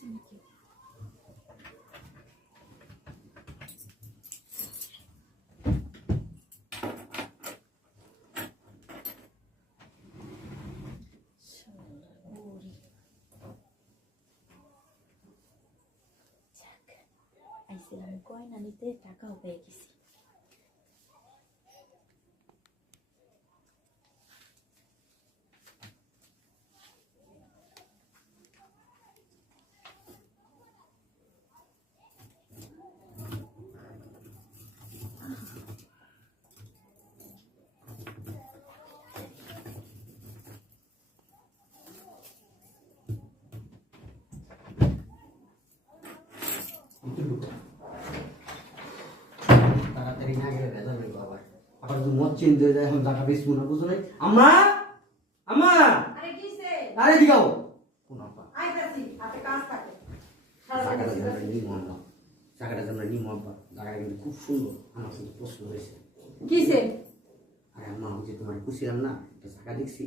আসছে নাকি যাক, আইছিলাম গয়না নিতে টাকাও পেয়ে গেছি তাড়াতাড়ি না গেলে ভেজাল হইব আবার মদ চেঞ্জ হয়ে যায় এখন টাকা বেশি মনে বুঝো নাই আম্মা! আম্মা! আরে কিসে আরে দিগাও কোন আপা আইতাছি হাতে কাজ থাকে। জায়গাটা যেন নিম আম্মা জায়গাটা যেন নিম আব্বা জায়গাটা কিন্তু খুব সুন্দর। আমার কিন্তু পছন্দ হয়েছে কিসে আরে আম্মা ওই যে তোমার খুশিলাম না একটা জায়গা দেখছি।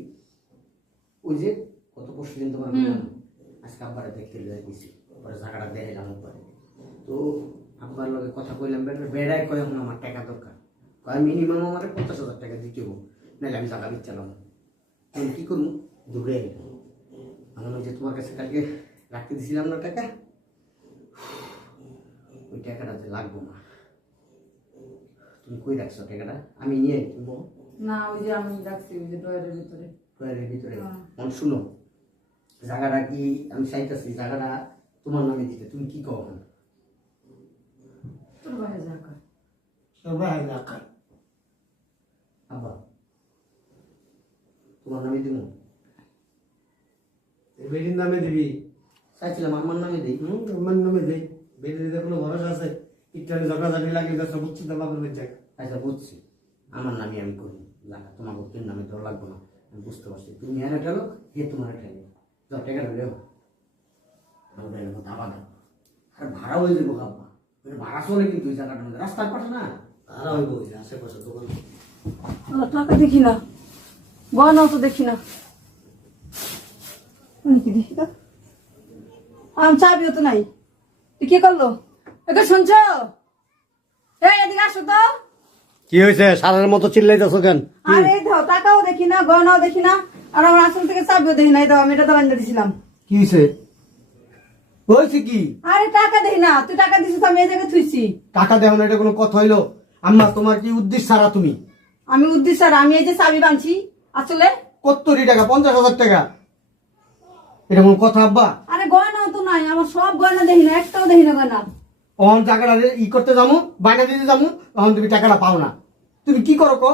ওই যে কত পরশু দিন তোমার আজকে আব্বারে দেখতে লয়ে গেছি। পরে জায়গাটা দেখাইলাম আব্বারে। তো আব্বার লগে কথা কইলাম বেড়াই কয় আমার টাকা দরকার। কয় মিনিমাম আমার পঞ্চাশ হাজার টাকা দিতে হব নাহলে আমি জায়গা দিচ্ছিলাম আমি কী করব? দূরে আমি যে তোমার কাছে কালকে রাখতে দিছিলাম না টাকা? ওই টাকাটা যে লাগবো না। তুমি কই রাখছো টাকাটা? আমি নিয়ে তুমি না ওই যে আমি রাখছি ওই যে ডয়ারের ভিতরে। টয়লেটের ভিতরে? হ্যাঁ। মন শুনো জায়গাটা কি আমি চাইতেছি জায়গাটা তোমার নামে দিতে তুমি কি কও এখন? তোর বাইরে যা কর সবাই এলাকা আব্বা তোমার নামে দিব নামে দিবি। চাইছিলাম আমার নামে দিই। হুম আমার নামে দেই। বেডির দিতে কোনো ভরসা আছে? ইত্যাদি ঝগড়াঝাটি লাগে গেছে বুঝছি তো বাবার জায়গা আচ্ছা বুঝছি। আমার নামে আমি করি। জায়গা তোমার ভক্তির নামে তোর লাগবো না। আমি বুঝতে পারছি। তুমি একটা লোক হে তোমার একটা লোক। যা টাকা ঢেলে আর ভাড়া হয়ে যাব আব্বা ভাড়া চলে কিন্তু ওই জায়গাটার মধ্যে। রাস্তার পাশে না? টাকা দেখি না। গয়নাও তো দেখি না। দেখি তো? আম চাবিও তো নাই। তুই কে করল? এটা শুনছ? এই এদিকে আসো তো। কি হয়েছে? সারের মতো চিল্লাইতেছো কেন? আরে এই টাকাও দেখি না গয়নাও দেখি না আর আমার আসল থেকে চাবিও দেখি নাই দাও আমি এটা তো বান্ধা দিছিলাম। কি হয়েছে? হয়েছে কি? আরে টাকা দেখি না। তুই টাকা দিছিস তো আমি এই জায়গায় থুইছি। টাকা দেও না এটা কোনো কথা হইল। আম্মা তোমার কি উদ্দেশ্য সারা তুমি? আমি উদ্দেশ্য আর আমি এই যে চাবি বানছি আসলে? কত্তরি টাকা পঞ্চাশ হাজার টাকা। এটা কোনো কথা আব্বা? আরে গয়নাও তো নাই আমার সব গয়না দেখি না একটাও দেখি না গয়না। অহন টাকাটা ই করতে যাব বাইনা দিতে যাব তখন তুমি টাকাটা পাও না। তুমি কি করো কো?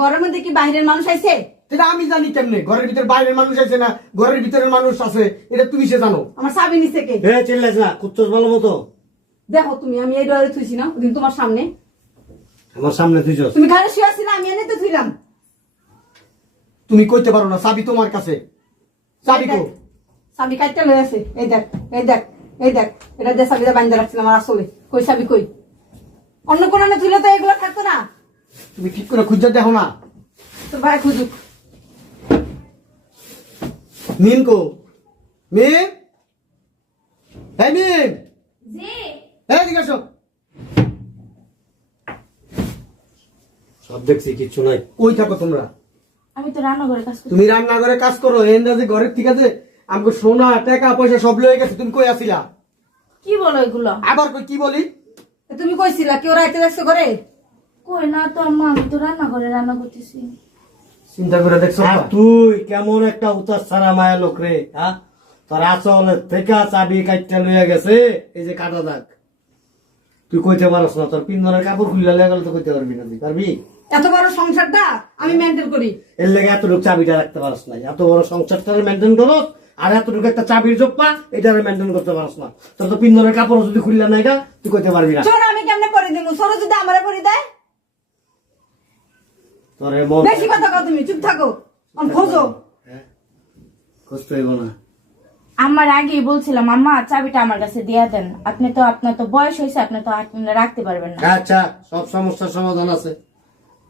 ঘরের মধ্যে কি বাইরের মানুষ আইছে? সেটা আমি জানি কেমনে ঘরের ভিতরে বাইরের মানুষ আছে না ঘরের ভিতরের মানুষ আছে এটা তুমি সে জানো। আমার চাবি নিছে কে? এ চিল্লাইছ না কুত্তস ভালো মতো। দেখো তুমি আমি এই ডরে থুইছি না ওদিন তোমার সামনে। আমার সামনে তুইছস তুমি ঘরে শুয়ে আছি না আমি এনে তো থুইলাম। তুমি কইতে পারো না চাবি তোমার কাছে। চাবি কো। চাবি কাটতে লয়ে আছে। এই দেখ এই দেখ এই দেখ এটা দিয়ে চাবিটা বান্ধা রাখছিলাম আমার আসলে। কই চাবি কই? অন্য কোনো না থুইলে তো এগুলো থাকতো না। তুমি ঠিক করে খুঁজে দেখো না। তো ভাই খুঁজুক। মিম কো। মিম? এই মিম? জি। এই দিকে আসো। সব দেখছি কিচ্ছু নাই। কই থাকো তোমরা? আমি তো রান্নাঘরে কাজ করছি। তুমি রান্নাঘরে কাজ করো এন্দাজে ঘরের ঠিক আছে? আমাকে সোনা টাকা পয়সা সব লয়ে গেছে তুমি কই আসিলা? কি বলো এগুলো? আবার কই কি বলি? তুমি কইছিলা কেউ রাইতে দেখছ ঘরে? কই না তো আম্মা আমি তো রান্নাঘরে রান্না করতেছি। চিন্তা করে দেখছ আর তুই কেমন একটা উতার সারা মায়া লোক রে হ্যাঁ? তোর আসলে থেকে চাবি কাটতে লইয়া গেছে এই যে কাটা দাগ। তুই কইতে পারস না তোর পিন্দরের কাপড় খুলে লেগে গেলে তো কইতে পারবি না তুই পারবি? এত বড় সংসারটা আমি মেনটেন করি। এর লেগে এতটুকু চাবিটা রাখতে পারস না। এত বড় সংসারটারে মেনটেন করস আর এতটুকু একটা চাবির জোপ্পা এটারে মেনটেন করতে পারস না। তোর তো পিন্দরের কাপড় যদি খুললে না এটা তুই কইতে পারবি না। চোর আমি কেমনে করে দিব সরো যদি আমারে করে দেয়? তোর মন বেশি কথা কও তুমি চুপ থাকো। আমি খোঁজো। কষ্ট হইব না। আমার আগেই বলছিলাম আম্মা চাবিটা আমার কাছে দিয়ে দেন। আপনি তো আপনার তো বয়স হয়েছে আপনি তো রাখতে পারবেন না। আচ্ছা সব সমস্যার সমাধান আছে।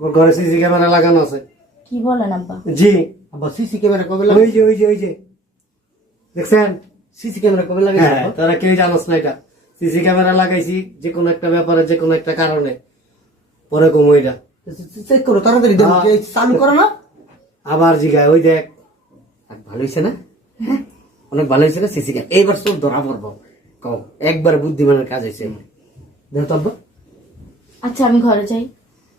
ওর ঘরে সিসি ক্যামেরা লাগানো আছে। কি বলেন আব্বা? জি। আবার সিসি ক্যামেরা কবে ওই যে ওই যে ওই যে। দেখছেন? সিসি ক্যামেরা কবে লাগে হ্যাঁ তারা কেউ জানোস না এটা। সিসি ক্যামেরা লাগাইছি যে কোনো একটা ব্যাপারে যে কোনো একটা কারণে। পরে কমো এটা চেক করো তাড়াতাড়ি দেখো। হ্যাঁ। চালু করো না। আবার জিগায় ওই দেখ। আর ভালো হয়েছে না? হ্যাঁ। অনেক ভালো হয়েছে না সিসি ক্যামেরা? এইবার সব ধরা পড়ব। কম একবার বুদ্ধিমানের কাজ হয়েছে দেখো তো আব্বা। আচ্ছা আমি ঘরে যাই।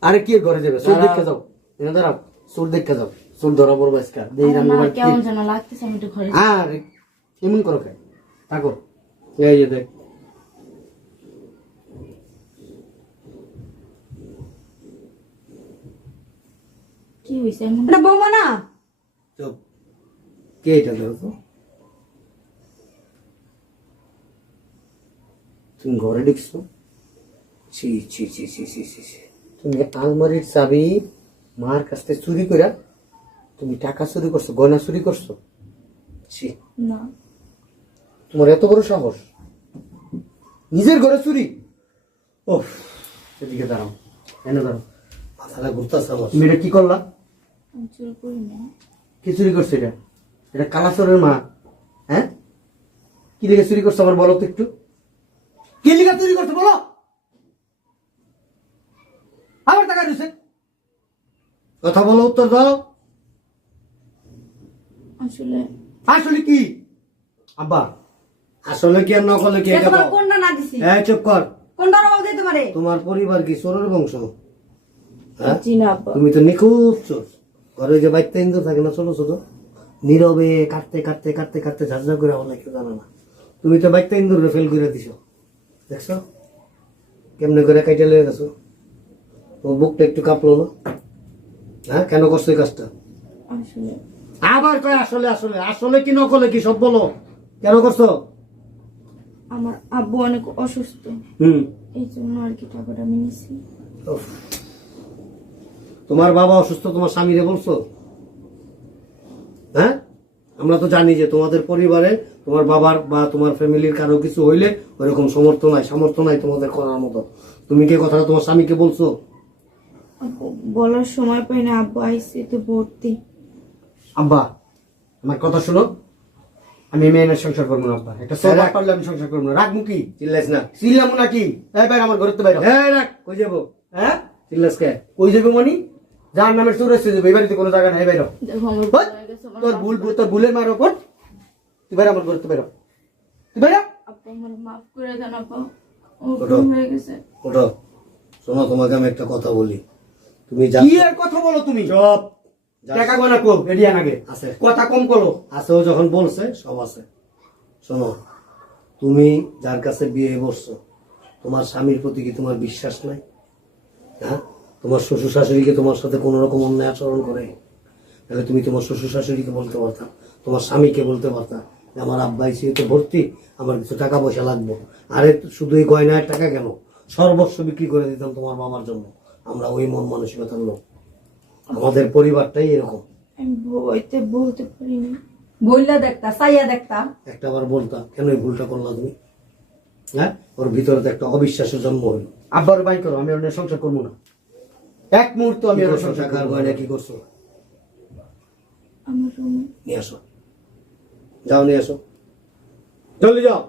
আরে কি ঘরে যাবে? চোর দেখে যাও। এনে দাঁড়াও। চোর দেখতে যাও। চোর ধরা পড়ব আজকে। দেই না, বাড়ি কেমন যেন লাগতেছে আমি একটু ঘরে। আর এমন করো খাই থাকো। এই যে দেখ। কি হয়েছে এমন? এটা বৌমা না? চুপ। কে এটা দেখো তো তুমি ঘরে ঢুকছো? ছি ছি ছি ছি ছি ছি ছি। তুমি আলমারির চাবি মার কাছ থেকে চুরি করে তুমি টাকা চুরি করছ গয়না চুরি করছ? ছি। না। তোমার এত বড় সাহস? নিজের ঘরে চুরি? ও এদিকে দাঁড়াও এনে দাঁড়াও। মাথাটা ঘুরতেছে আমার তুমি এটা কি করলা? কি চুরি করছ এটা? এটা কালাচরের মা হ্যাঁ? কি লিখে চুরি করছ আমার বলো তো একটু? কি লিখে চুরি করছ বলো? আবার টাকা দিচ্ছে কথা বলো উত্তর দাও। আসলে আসলে কি? আব্বা আসলে কি আর নকলে কি এটা কোনটা না দিছি। এই চুপ কর। কোনটা রবাব দিয়ে তোমারে তোমার পরিবার কি চোরের বংশ? হ্যাঁ? জি না আব্বা। তুমি তো নিখুঁত চোর। ঘরে যে বাইকটা ইন্দুর থাকে না ছোট ছোট নীরবে কাটতে কাটতে কাটতে কাটতে ঝাঁঝা করে আমার কেউ জানে না। তুমি তো বাইকটা ইন্দুরে ফেল করে দিছ। দেখছ? কেমনে করে কাইটে লেগে গেছো? বুকটা একটু কাঁপলো না? হ্যাঁ কেন করছ এই কাজটা? আবার কয় আসলে আসলে? আসলে কি নকলে কি সব বলো? কেন করছ? আমার আব্বু অনেক অসুস্থ। হুম। এই জন্য আর কি টাকাটা আমি নিছি। তোমার বাবা অসুস্থ তোমার স্বামীরে বলছো? হ্যাঁ? আমরা তো জানি যে তোমাদের পরিবারে তোমার বাবার বা তোমার ফ্যামিলির কারও কিছু হইলে ওইরকম সমর্থ নাই সামর্থ্য নাই তোমাদের করার মতো। তুমি কি কথাটা তোমার স্বামীকে বলছো? বলার সময় পাই না আব্বু আইসি তো ভর্তি। আব্বা আমার কথা শোনো। আমি মেয়ের সংসার করব না আব্বা। একটা সব রাখ। পারলে আমি সংসার করব না। রাখব কি? চিল্লাইস না। চিল্লাম নাকি? এই বাইরে আমার ঘরের তো বাইরে হ্যাঁ রাখ। কই যাব? হ্যাঁ? চিল্লাস কে? কই যাবে মনি? যার নামের চোর এসে যাবে। এবারে তো কোনো জায়গা নাই বাইরে হয়ে তোর ভুল তোর ভুলের মার ওপর তুই বাইরে আমার ঘরে তো বাইরে তুই বাইরে আপু আমার মাফ করে দেন আপা ওঠো। ভুল হয়ে গেছে। ওঠো। শোনো তোমাকে আমি একটা কথা বলি। তুমি যা কি এর কথা বলো তুমি? যা- টাকা গোনা কো এডিয়ান আগে। আছে। কথা কম করো আছেও যখন বলছে সব আছে। শোনো তুমি যার কাছে বিয়ে বসছো তোমার স্বামীর প্রতি কি তোমার বিশ্বাস নাই? হ্যাঁ? তোমার শ্বশুর শাশুড়িকে তোমার সাথে কোন রকম অন্যায় আচরণ করে? তাহলে তুমি তোমার শ্বশুর শাশুড়িকে বলতে পারতাম তোমার স্বামীকে বলতে পারতাম যে আমার আব্বাই তো ভর্তি আমার কিছু টাকা পয়সা লাগবে। আরে শুধু এই গয়নার টাকা কেন? সর্বস্ব বিক্রি করে দিতাম তোমার বাবার জন্য। আমরা ওই মন মানসিকতার লোক। আমাদের পরিবারটাই এরকম। আমি বইতে বলতে পারিনি বইলা দেখতা চাইয়া দেখতা। একটা বার বলতা কেন এই ভুলটা করলা তুমি? হ্যাঁ? ওর ভিতরে তো একটা অবিশ্বাসের জন্ম হলো আব্বার বাই করো আমি ওর সংসার করব না। এক মুহূর্ত আমি ওর সংসার করব না। কি করছ? নিয়ে আসো। যাও নিয়ে আসো। জলদি যাও।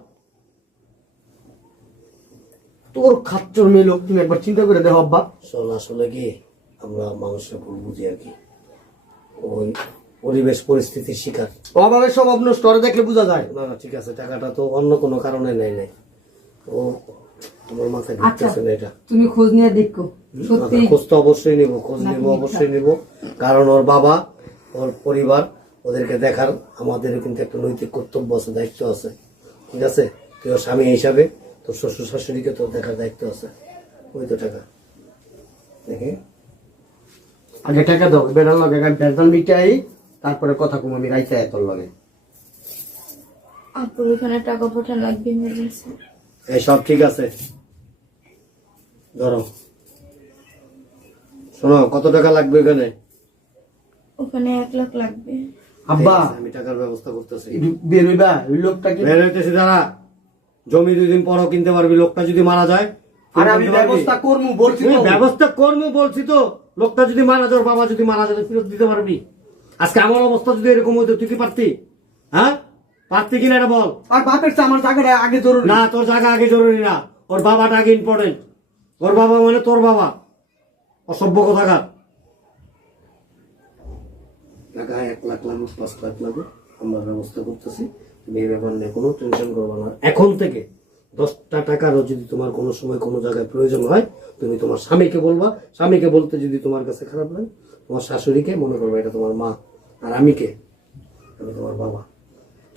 তোর খাচ্চর মেয়ে লোক তুমি একবার চিন্তা করে দেখো আব্বা। শোন আসলে কি আমরা মানুষের ভুল বুঝি আর কি। ওই পরিবেশ পরিস্থিতির শিকার। অভাবের স্বভাব নষ্ট করে দেখলে বোঝা যায়। না না ঠিক আছে টাকাটা তো অন্য কোনো কারণে নেই নাই। ও আমার মাথায় আচ্ছা ঢুকতেছে না এটা। তুমি খোঁজ নিয়ে দেখো সত্যি। খোঁজ তো অবশ্যই নিব খোঁজ নিব অবশ্যই নিব। কারণ ওর বাবা ওর পরিবার ওদেরকে দেখার আমাদের কিন্তু একটা নৈতিক কর্তব্য আছে দায়িত্ব আছে। ঠিক আছে? তুই ওর স্বামী হিসাবে তোর শ্বশুর শাশুড়িকে তোর দেখার দায়িত্ব আছে। ওই তো টাকা। দেখি। আগে টাকা দাও বেড়ার লগে বেতন মিটাই তারপরে কথা কম আমি রাইতে তোর লগে। আপুর ওখানে টাকা পাঠান লাগবে ইমার্জেন্সি এই সব ঠিক আছে। ধরো। শোনো কত টাকা লাগবে এখানে? ওখানে এক লাখ লাগবে। আব্বা! আমি টাকার ব্যবস্থা করতেছি। বের হইবা ওই লোকটা কি বের দাঁড়া। জমি দুই দিন পরও কিনতে পারবি লোকটা যদি মারা যায় আরে আমি ব্যবস্থা করব বলছি তো। ব্যবস্থা করব বলছি তো। লোকটা যদি মারা যায় বাবা যদি মারা যায় ফেরত দিতে পারবি। আজকে আমার অবস্থা যদি এরকম হইতো তুই কি পারতি? হ্যাঁ? পারতি কিনা এটা বল। আর বাপের আমার জায়গাটা আগে জরুরি। না তোর জায়গা আগে জরুরি না। ওর বাবাটা আগে ইম্পর্টেন্ট ওর বাবা মানে তোর বাবা। অসভ্য কথাকার। টাকা এক লাখ লাগুক পাঁচ লাখ লাগুক আমরা ব্যবস্থা করতেছি। এই ব্যাপার নিয়ে কোনো টেনশন করব না। এখন থেকে দশটা টাকারও যদি তোমার কোনো সময় কোনো জায়গায় প্রয়োজন হয়, তুমি তোমার স্বামীকে বলবা। স্বামীকে বলতে যদি তোমার কাছে খারাপ লাগে, তোমার শাশুড়িকে মনে করবে এটা তোমার মা আর আমি কে আমি তোমার বাবা।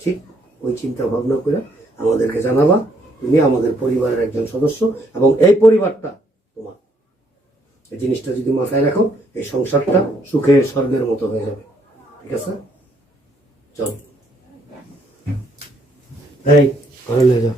ঠিক ওই চিন্তা ভাবনা করে আমাদেরকে জানাবা, তুমি আমাদের পরিবারের একজন সদস্য এবং এই পরিবারটা তোমার। এই জিনিসটা যদি মাথায় রাখো, এই সংসারটা সুখের স্বর্গের মতো হয়ে যাবে। ঠিক আছে? চল। এই ঘরে নিয়ে যাও